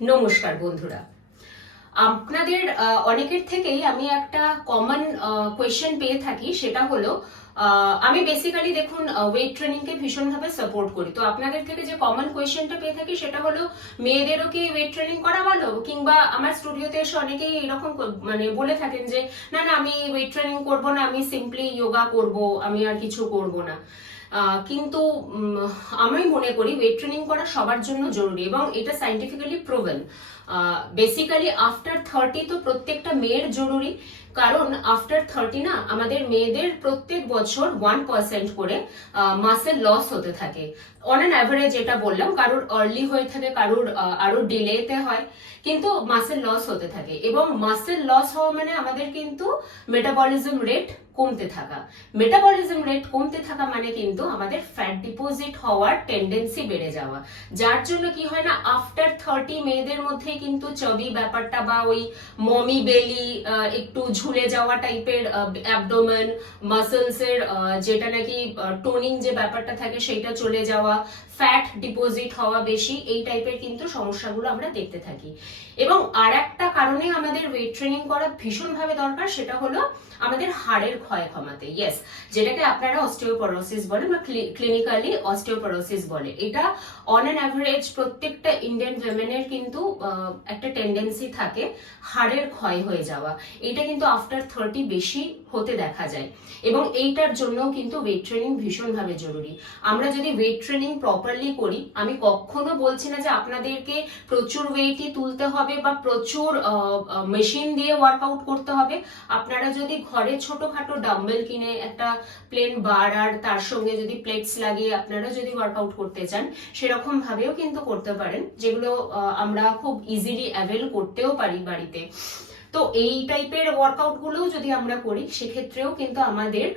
নমস্কার বন্ধুরা, আপনাদের অনেকের থেকেই আমি একটা কমন কোয়েশ্চেন পেয়ে থাকি। সেটা হলো আমি বেসিক্যালি দেখুন ওয়েট ট্রেনিং কে ভীষণভাবে সাপোর্ট করি। তো আপনাদের থেকে যে কমন কোয়েশ্চেনটা পেয়ে থাকি সেটা হলো মেয়েদেরও কি ওয়েট ট্রেনিং করা ভালো, কিংবা আমার স্টুডিওতে এসে অনেকেই এরকম মানে বলে থাকেন যে না না আমি ওয়েট ট্রেনিং করব না, আমি সিম্পলি যোগা করব, আমি আর কিছু করব না। কিন্তু আমি মনে করি ওয়েট ট্রেনিং করা সবার জন্য জরুরি এবং এটা সাইন্টিফিক্যালি প্রুভেন। বেসিক্যালি আফটার 30 তো প্রত্যেকটা মেয়ের জরুরি, কারণ আফটার 30 না আমাদের মেয়েদের প্রত্যেক বছর 1% করে মাসেল লস হতে থাকে। অন অ্যান অ্যাভারেজ এটা বললাম, কারোর আর্লি হয়ে থাকে, কারোর আরো ডিলেতে হয়, কিন্তু মাসেল লস হতে থাকে। এবং মাসেল লস হওয়া মানে আমাদের কিন্তু মেটাবলিজম রেট কমতে থাকা। মেটাবলিজম রেট কমতে থাকা মানে কিন্তু আমাদের ফ্যাট ডিপোজিট হওয়ার টেন্ডেন্সি বেড়ে যাওয়া, যার জন্য কি হয় না আফটার 30 মেয়েদের মধ্যে কিন্তু চবি ব্যাপারটা বা ওই মমি বেলি, একটু ঝুলে যাওয়া টাইপের অ্যাবডোমেন মাসেলস এর যেটা নাকি টোনিং যে ব্যাপারটা থাকে সেটা চলে যাওয়া, ফ্যাট ডিপোজিট হওয়া বেশি, এই টাইপের কিন্তু সমস্যাগুলো আমরা দেখতে থাকি। এবং আর একটা কারণে আমাদের ওয়েট ট্রেনিং করা ভীষণভাবে দরকার, সেটা হলো আমাদের হাড়ের ক্ষয় কমাতে। ইয়েস, যেটাকে আপনারা অস্টিওপরোসিস বলেন বা ক্লিনিক্যালি অস্টিওপরোসিস বলে। এটা অন অ্যান অ্যাভারেজ প্রত্যেকটা ইন্ডিয়ান উইমেনের কিন্তু একটা টেন্ডেন্সি থাকে হাড়ের ক্ষয় হয়ে যাওয়া। এটা কিন্তু আফটার 30 বেশি হতে দেখা যায় এবং এইটার জন্য কিন্তু ওয়েট ট্রেনিং ভীষণভাবে জরুরি। আমরা যদি ওয়েট ট্রেনিং প্রপারলি করি, আমি কখনো বলছি না যে আপনাদেরকে প্রচুর ওয়েটই তুলতে হবে বা প্রচুর মেশিন দিয়ে ওয়ার্কআউট করতে হবে। আপনারা যদি ঘরে ছোটখাটো ডাম্বেল কিনে একটা প্লেন বার আর তার সঙ্গে যদি প্লেটস লাগিয়ে আপনারা যদি ওয়ার্কআউট করতে চান, সেরকম ভাবেও কিন্তু করতে পারেন, যেগুলো আমরা খুব ইজিলি অ্যাভেল করতেও পারি বাড়িতে। তো এই টাইপের ওয়ার্কআউট গুলোও যদি আমরা করি, সেক্ষেত্রেও কিন্তু আমাদের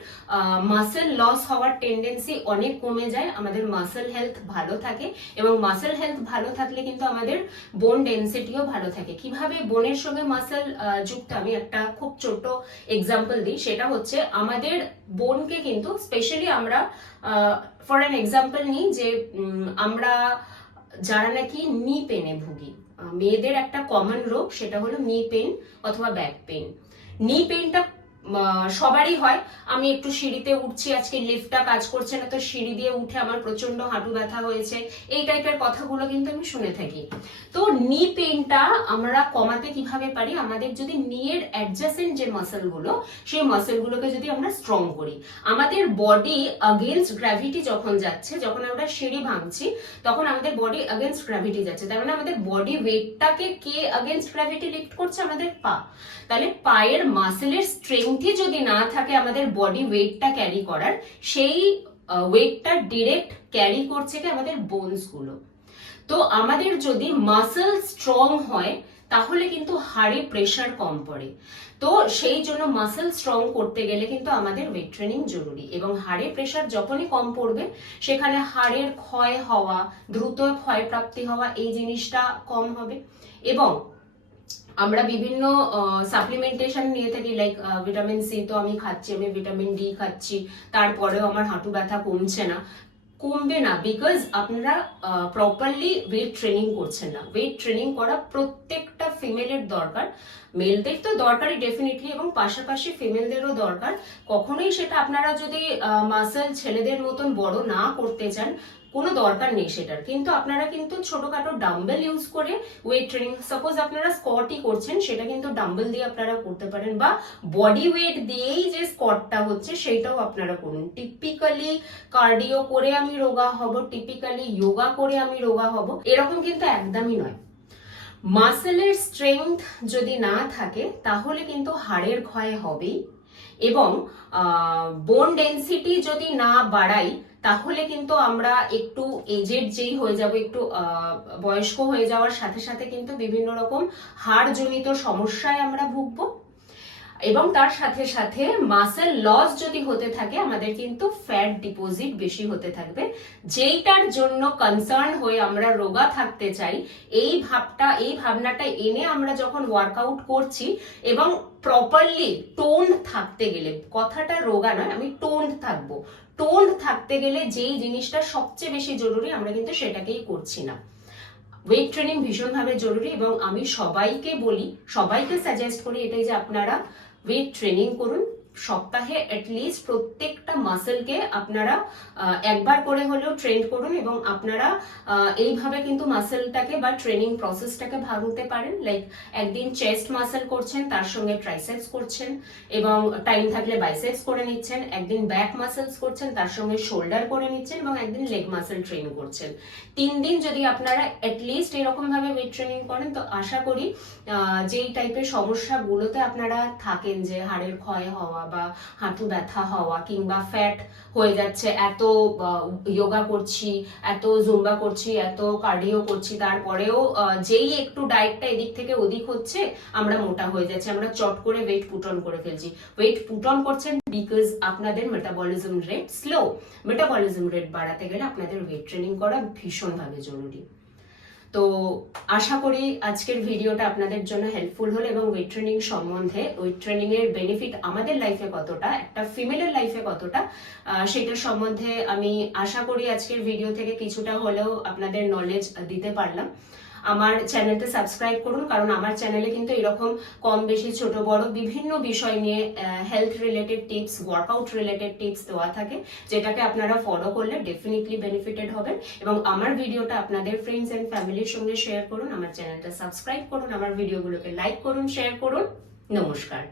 মাসেল লস হওয়ার টেন্ডেন্সি অনেক কমে যায়, আমাদের মাসেল হেলথ ভালো থাকে এবং মাসেল হেলথ ভালো থাকলে কিন্তু আমাদের বোন ডেন্সিটিও ভালো থাকে। কিভাবে বোনের সঙ্গে মাসেল যুক্ত, আমি একটা খুব ছোট এক্সাম্পল দিই। সেটা হচ্ছে আমাদের বোনকে কিন্তু স্পেশালি আমরা ফর অ্যান এক্সাম্পল নিই যে আমরা যারা নাকি নি পেনে ভুগি, মেয়েদের একটা কমন রোগ, সেটা হলো নি পেন অথবা ব্যাক পেন। নি পেনটা সবারই হয়। আমি একটু সিঁড়িতে উঠছি, আজকে লিফটটা কাজ করছে না, তো সিঁড়ি দিয়ে উঠে আমার প্রচন্ড হাঁটু ব্যথা হয়েছে, এই টাইপের কথাগুলো কিন্তু আমি শুনে থাকি। তো নি পেনটা আমরা কমাতে কিভাবে পারি? আমাদের যদি নিয়ের অ্যাডজাসেন্ট যে মাসেল গুলো, সেই মাসেল গুলোকে যদি আমরা স্ট্রং করি, আমাদের বডি আগেনস্ট গ্র্যাভিটি যখন যাচ্ছে, যখন আমরা সিঁড়ি ভাঙছি তখন আমাদের বডি আগেনস্ট গ্র্যাভিটি যাচ্ছে, তার মানে আমাদের বডি ওয়েটটাকে কে আগেনস্ট গ্র্যাভিটি লিফট করছে? আমাদের পা। তাহলে পায়ের মাসেলের স্ট্রেংথই যদি না থাকে আমাদের বডি ওয়েটটা ক্যারি করার, সেই ওয়েটটা ডিরেক্ট ক্যারি করছে কি আমাদের বোনস গুলো। তো আমাদের যদি মাসেল স্ট্রং হয় তাহলে কিন্তু হাড়ে প্রেসার কম পড়ে। তো সেই জন্য মাসেল স্ট্রং করতে গেলে কিন্তু আমাদের ওয়েট ট্রেনিং জরুরি। এবং হাড়ে প্রেসার যখনই কম পড়বে, সেখানে হাড়ের ক্ষয় হওয়া, দ্রুত ক্ষয়প্রাপ্তি হওয়া, এই জিনিসটা কম হবে। এবং আমরা বিভিন্ন সাপ্লিমেন্টেশন নিয়ে থাকি, লাইক ভিটামিন সি তো আমি খাচ্ছি, আমি ভিটামিন ডি খাচ্ছি, তারপরেও আমার হাঁটু ব্যথা কমছে না। কমবে না, বিকজ আপনারা প্রপারলি ওয়েট ট্রেনিং করছেন না। ওয়েট ট্রেনিং করা প্রত্যেকটা ফিমেলের দরকার, মেলদের তো দরকারই ডেফিনেটলি, এবং পাশাপাশি ফিমেলদেরও দরকার। কখনোই সেটা আপনারা যদি মাসেল ছেলেদের মতন বড় না করতে চান, কোনো দরকার নেই সেটার। কিন্তু আপনারা কিন্তু ছোটখাটো ডাম্বেল ইউজ করে ওয়েট ট্রেনিং, সাপোজ আপনারা স্কোয়াটই করছেন, সেটা কিন্তু ডাম্বেল দিয়ে আপনারা করতে পারেন, বা বডি ওয়েট দিয়েই যে স্কোয়াটটা হচ্ছে সেইটাও আপনারা করুন। টিপিক্যালি কার্ডিও করে আমি রোগা হব, টিপিক্যালি যোগা করে আমি রোগা হব, এরকম কিন্তু একদমই নয়। মাসেলের স্ট্রেংথ যদি না থাকে তাহলে কিন্তু হাড়ের ক্ষয় হবেই, এবং বোন ডেন্সিটি যদি না বাড়াই তাহলে কিন্তু আমরা একটু এজেড যেই হয়ে যাব, একটু বয়স্ক হয়ে যাওয়ার সাথে সাথে কিন্তু বিভিন্ন রকম হাড়জনিত সমস্যায় আমরা ভুগবো। এবং তার সাথে সাথে মাসেল লস যদি হতে থাকে, আমাদের কিন্তু ফ্যাট ডিপোজিট বেশি হতে থাকবে, যেইটার জন্য কনসার্ন হয়ে আমরা রোগা থাকতে চাই। এই ভাবনাটা এনে আমরা যখন ওয়ার্কআউট করছি এবং প্রপারলি টোন থাকতে গেলে, কথাটা রোগা নয়, আমি টোন থাকবো, টোন থাকতে গেলে যেই জিনিসটা সবচেয়ে বেশি জরুরি আমরা কিন্তু সেটাকেই করছি না। ওয়েট ট্রেনিং ভীষণভাবে জরুরি এবং আমি সবাইকে বলি, সবাইকে সাজেস্ট করি এটাই যে আপনারা ওয়েট ট্রেনিং করুন। সপ্তাহে অ্যাটলিস্ট প্রত্যেকটা মাসেলকে আপনারা একবার করে হলেও ট্রেন করুন এবং আপনারা এইভাবে কিন্তু মাসেলটাকে বা ট্রেনিং প্রসেসটাকে ভাঙতে পারেন। লাইক একদিন চেস্ট মাসেল করছেন, তার সঙ্গে ট্রাইসেপস করছেন এবং টাইম থাকলে বাইসেপস করে নিচ্ছেন, একদিন ব্যাক মাসেলস করছেন, তার সঙ্গে শোল্ডার করে নিচ্ছেন এবং একদিন লেগ মাসেল ট্রেন করছেন। 3 দিন যদি আপনারা অ্যাটলিস্ট এরকম ভাবে ওয়েট ট্রেনিং করেন তো আশা করি যেই টাইপের সমস্যাগুলোতে আপনারা থাকেন, যে হাড়ের ক্ষয় হওয়া বা হাঁটু ব্যথা হওয়া কিংবা ফ্যাট হয়ে যাচ্ছে, এত যোগা করছি, এত জুম্বা করছি, এত কার্ডিও করছি, তারপরেও যেই একটু ডায়েটটা এদিক থেকে ওদিক হচ্ছে আমরা মোটা হয়ে যাচ্ছি, আমরা চট করে ওয়েট পুট অন করে ফেলছি। ওয়েট পুট অন করছেন বিকজ আপনাদের metabolism rate slow. Metabolism rate বাড়াতে গেলে আপনাদের ওয়েট ট্রেনিং করা ভীষণভাবে জরুরি। তো আশা করি আজকের ভিডিওটা আপনাদের জন্য হেল্পফুল হলো এবং ওয়েট ট্রেনিং সম্বন্ধে, ওয়েট ট্রেনিং এর বেনিফিট আমাদের লাইফে কতটা, একটা ফিমেলের লাইফে কতটা, সেটার সম্বন্ধে আমি আশা করি আজকের ভিডিও থেকে কিছুটা হলেও আপনাদের নলেজ দিতে পারলাম। আমার চ্যানেলটা সাবস্ক্রাইব করুন, কারণ আমার চ্যানেলে কিন্তু এরকম কম বেশি ছোট বড় বিভিন্ন বিষয় নিয়ে health related tips, workout related tips দেওয়া থাকে, যেটাকে আপনারা ফলো করলে ডেফিনেটলি বেনিফিটেড হবেন। এবং আমার ভিডিওটা আপনাদের ফ্রেন্ডস এন্ড ফ্যামিলির সঙ্গে শেয়ার করুন, আমার চ্যানেলটা সাবস্ক্রাইব করুন, আমার ভিডিওগুলোকে লাইক করুন, শেয়ার করুন। নমস্কার।